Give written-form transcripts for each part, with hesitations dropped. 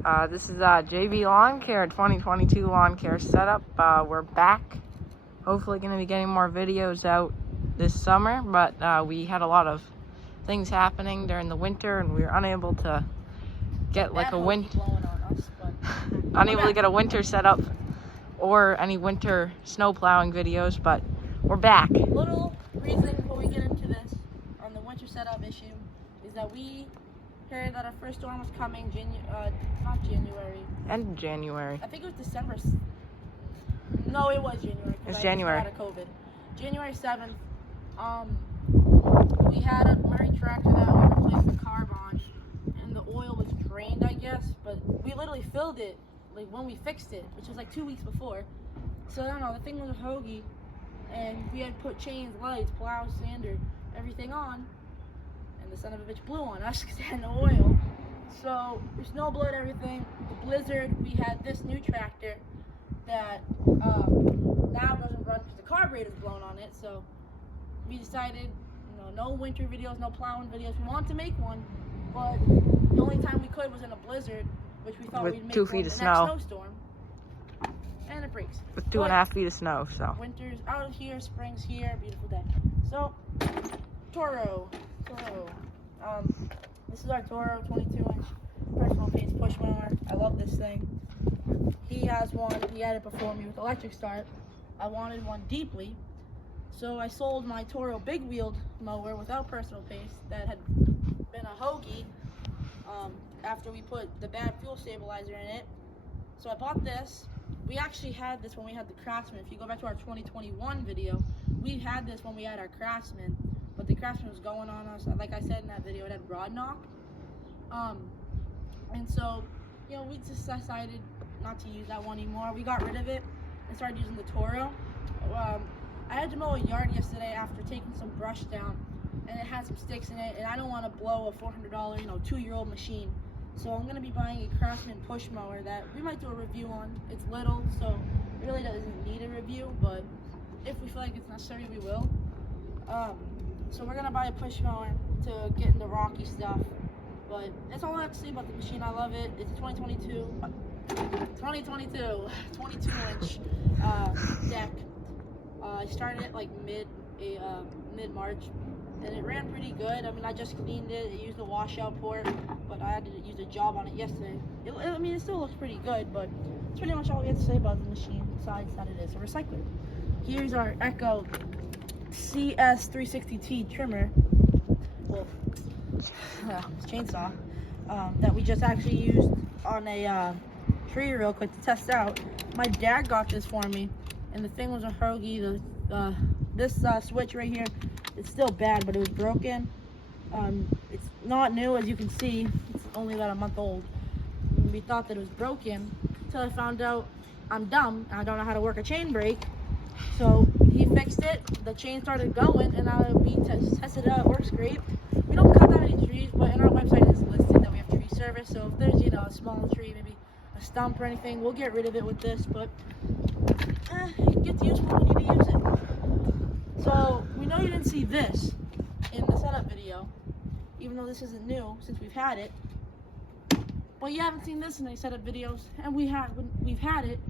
This is JV Lawn Care 2022 Lawn Care Setup. We're back. Hopefully going to be getting more videos out this summer, but we had a lot of things happening during the winter and we were unable to get like unable to get a winter setup or any winter snow plowing videos, but we're back. Little reason before we get into this on the winter setup issue is that we heard that our first storm was coming not January. End of January. I think it was December. No, it was January. It's January. Out of COVID. January 7th. We had a Murray tractor that we replaced the carb on, and the oil was drained, I guess. But we literally filled it like when we fixed it, which was like 2 weeks before. So I don't know. The thing was a hoagie, and we had put chains, lights, plow, sander, everything on. The son of a bitch blew on us because it had no oil. So the snow blowed everything. The blizzard, we had this new tractor that now doesn't run because the carburetor's blown on it. So we decided, no winter videos, no plowing videos. We wanted to make one, but the only time we could was in a blizzard, which we thought we'd make 2 feet of snow. Snowstorm. And it breaks. With 2.5 feet of snow, so. Winter's out of here, spring's here, beautiful day. So, Toro. This is our Toro 22-inch personal pace push mower. I love this thing. He has one. He had it before me with electric start. I wanted one deeply, so I sold my Toro big wheeled mower without personal pace that had been a hoagie after we put the bad fuel stabilizer in it. So I bought this. We actually had this when we had the Craftsman. If you go back to our 2021 video, we had this when we had our Craftsman. But the Craftsman was going on us. Like I said in that video, it had rod knock. And so, we just decided not to use that one anymore. We got rid of it and started using the Toro. I had to mow a yard yesterday after taking some brush down, and it had some sticks in it, and I don't want to blow a $400, 2-year-old machine. So I'm going to be buying a Craftsman push mower that we might do a review on. It's little, so it really doesn't need a review, but if we feel like it's necessary, we will. So we're gonna buy a push mower to get into rocky stuff, but that's all I have to say about the machine. I love it. It's 2022 22-inch deck. I started it like mid-March, and it ran pretty good. I mean, I just cleaned it. It used the washout port, but I had to use a job on it yesterday. It still looks pretty good, but that's pretty much all we have to say about the machine, besides that it is a recycler. Here's our Echo CS360T trimmer, chainsaw, that we just actually used on a tree real quick to test out. My dad got this for me, and the thing was a hoagie. This switch right here, it's still bad, but it was broken. It's not new, as you can see. It's only about a month old. And we thought that it was broken until I found out I'm dumb and I don't know how to work a chain brake. So he fixed it, the chain started going, and we tested it out. It works great. We don't cut that many trees, but in our website it's listed that we have tree service. So if there's, a small tree, maybe a stump or anything, we'll get rid of it with this, but it gets used when we need to use it. So we know you didn't see this in the setup video, even though this isn't new since we've had it. But you haven't seen this in any setup videos, and we've had it,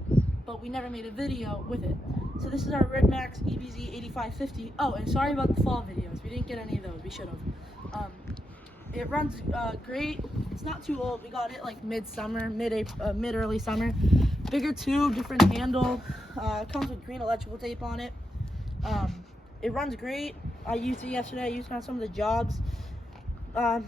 but we never made a video with it. So this is our Redmax EBZ 8550. Oh, and sorry about the fall videos. We didn't get any of those. We should have. It runs great. It's not too old. We got it like mid-summer, mid-early summer. Bigger tube, different handle. Comes with green electrical tape on it. It runs great. I used it yesterday. I used it on some of the jobs.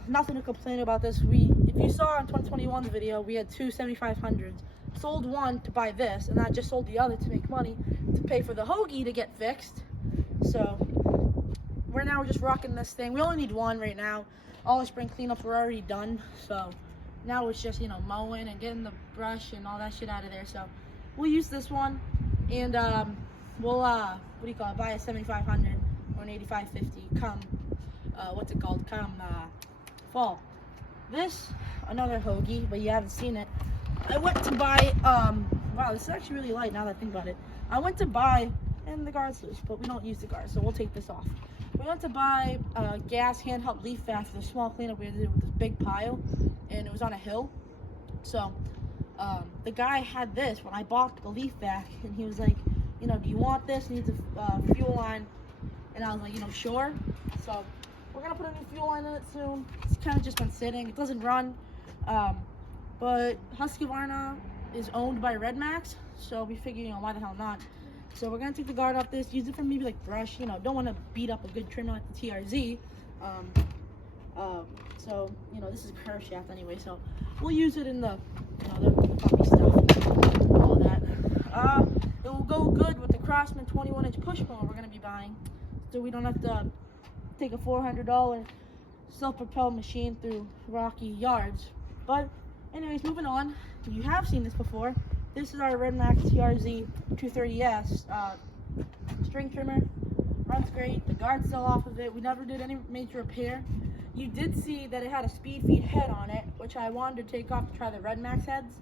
Nothing to complain about this. If you saw in 2021 video, we had two 7500s. Sold one to buy this, and I just sold the other to make money to pay for the hoagie to get fixed. So we're just rocking this thing. We only need one right now. All the spring cleanups were already done, so now it's just mowing and getting the brush and all that shit out of there. So we'll use this one, and we'll buy a 7500 or an 8550 come fall. This another hoagie, but you haven't seen it. I went to buy, wow, this is actually really light now that I think about it. I went to buy, and the guard's loose, but we don't use the guard, so we'll take this off. We went to buy gas handheld leaf vac for the small cleanup we had to do with this big pile, and it was on a hill. So the guy had this when I bought the leaf vac, and he was like, you know, do you want this? It needs a fuel line. And I was like, you know, sure. So we're gonna put a new fuel line in it soon. It's kind of just been sitting. It doesn't run. But Husqvarna is owned by Redmax, so we figured, you know, why the hell not? So we're gonna take the guard off this, use it for maybe like brush. You know, don't want to beat up a good trimmer like the TRZ. So you know, this is a curve shaft anyway, so we'll use it in the, you know, the puppy stuff, all that. It will go good with the Craftsman 21-inch push mower we're gonna be buying, so we don't have to take a $400 self-propelled machine through rocky yards. But anyways, moving on. You have seen this before. This is our Redmax Trz230S string trimmer. Runs great. The guard's still off of it. We never did any major repair. You did see that it had a speed feed head on it, which I wanted to take off to try the Redmax heads.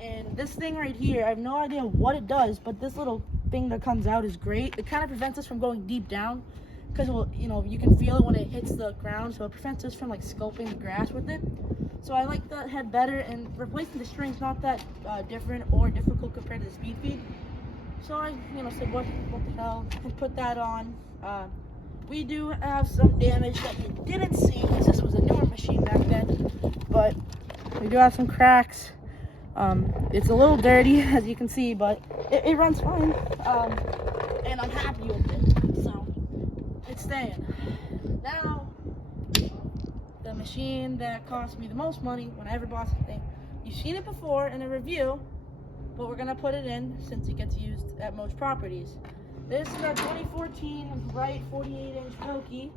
And this thing right here, I have no idea what it does, but this little thing that comes out is great. It kind of prevents us from going deep down, because, well, you know, you can feel it when it hits the ground, so it prevents us from like sculpting the grass with it. So I like that head better, and replacing the string's not that different or difficult compared to the speed feed. So I, you know, said what the hell, and put that on. We do have some damage that you didn't see because this was a newer machine back then, but we do have some cracks. It's a little dirty, as you can see, but it runs fine, and I'm happy with it, so it's staying. Now, the machine that cost me the most money when I ever bought something, you've seen it before in a review, but we're gonna put it in since it gets used at most properties. This is our 2014 Wright 48-inch Velke.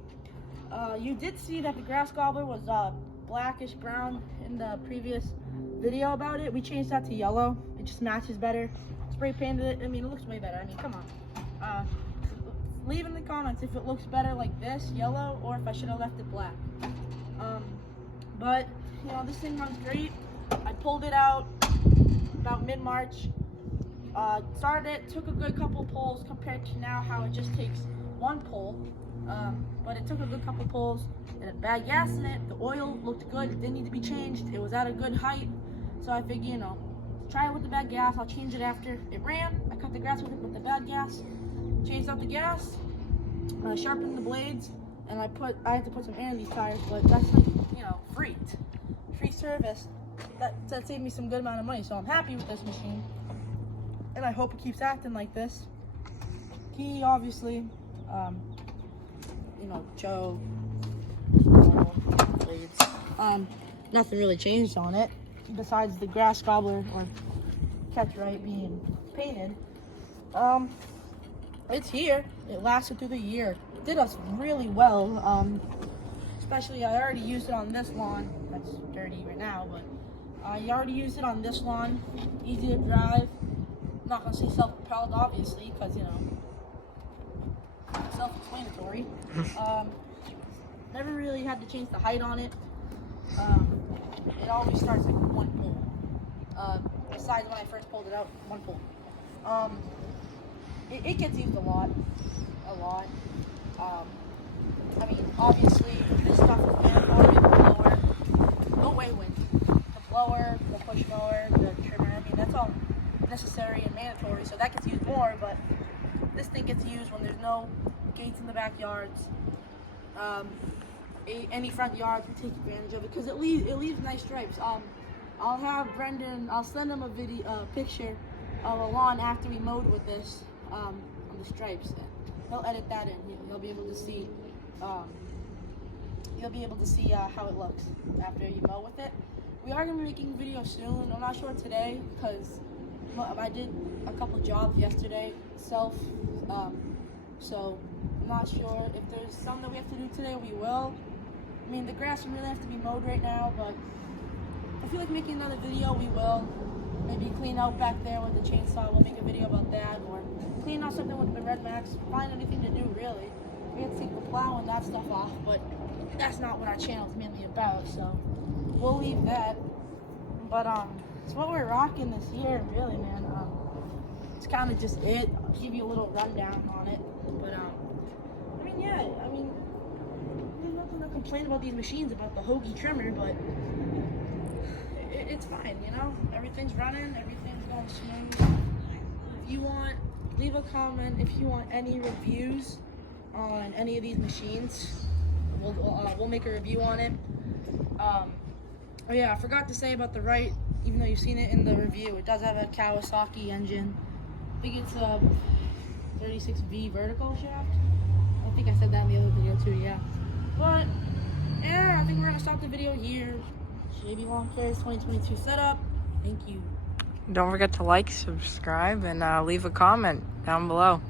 You did see that the grass gobbler was blackish brown in the previous video about it. We changed that to yellow. It just matches better. Spray painted it. I mean, it looks way better. I mean, come on. Leave in the comments if it looks better like this, yellow, or if I should have left it black. But, you know, this thing runs great. I pulled it out about mid-March. Started it, took a good couple pulls compared to now how it just takes one pull. But it took a good couple pulls. It had bad gas in it. The oil looked good. It didn't need to be changed. It was at a good height. So I figured, you know, try it with the bad gas. I'll change it after it ran. I cut the grass with it with the bad gas. Changed out the gas. Sharpened the blades. And I had to put some air in these tires, but that's like, you know, free service. That saved me some good amount of money. So I'm happy with this machine. And I hope it keeps acting like this. Key, obviously, you know, choke, blades. Nothing really changed on it besides the grass gobbler or catch right being painted. It's here. It lasted through the year. It did us really well. Especially, I already used it on this lawn. That's dirty right now, but I already used it on this lawn. Easy to drive. I'm not gonna say self-propelled, obviously, because, you know, self-explanatory. Never really had to change the height on it. It always starts like one pull. Besides when I first pulled it out, one pull. It gets used a lot. I mean, obviously, this stuff is mandatory. The blower, no way wind. The blower, the push mower, the trimmer. I mean, that's all necessary and mandatory, so that gets used more. But this thing gets used when there's no gates in the backyards. Any front yards, we take advantage of it because it leaves nice stripes. I'll have Brendan. I'll send him a picture of a lawn after we mowed with this on the stripes. He'll edit that in. You'll be able to see. You'll be able to see how it looks after you mow with it. We are gonna be making a video soon. I'm not sure today because I did a couple jobs yesterday, so I'm not sure if there's some that we have to do today. We will. I mean, the grass doesn't really have to be mowed right now, but if I feel like making another video, we will. Maybe clean out back there with the chainsaw. We'll make a video about that, or clean out something with the Redmax. Find anything to do, really. We have to take the plow and that stuff off, but that's not what our channel is mainly about, so we'll leave that. But it's what we're rocking this year, really, man. It's kind of just it. I'll give you a little rundown on it, but I mean, yeah, I mean, there's nothing to complain about these machines, about the Hoagie trimmer, but it's fine, you know? Everything's running, everything's going smooth. If you want, leave a comment if you want any reviews on any of these machines. We'll make a review on it. Oh yeah, I forgot to say about the Wright, even though you've seen it in the review, it does have a Kawasaki engine. I think it's a 36V vertical shaft. I think I said that in the other video too, yeah. But yeah, I think we're gonna stop the video here. JB Lawn Care's 2022 setup. Thank you. Don't forget to like, subscribe, and leave a comment down below.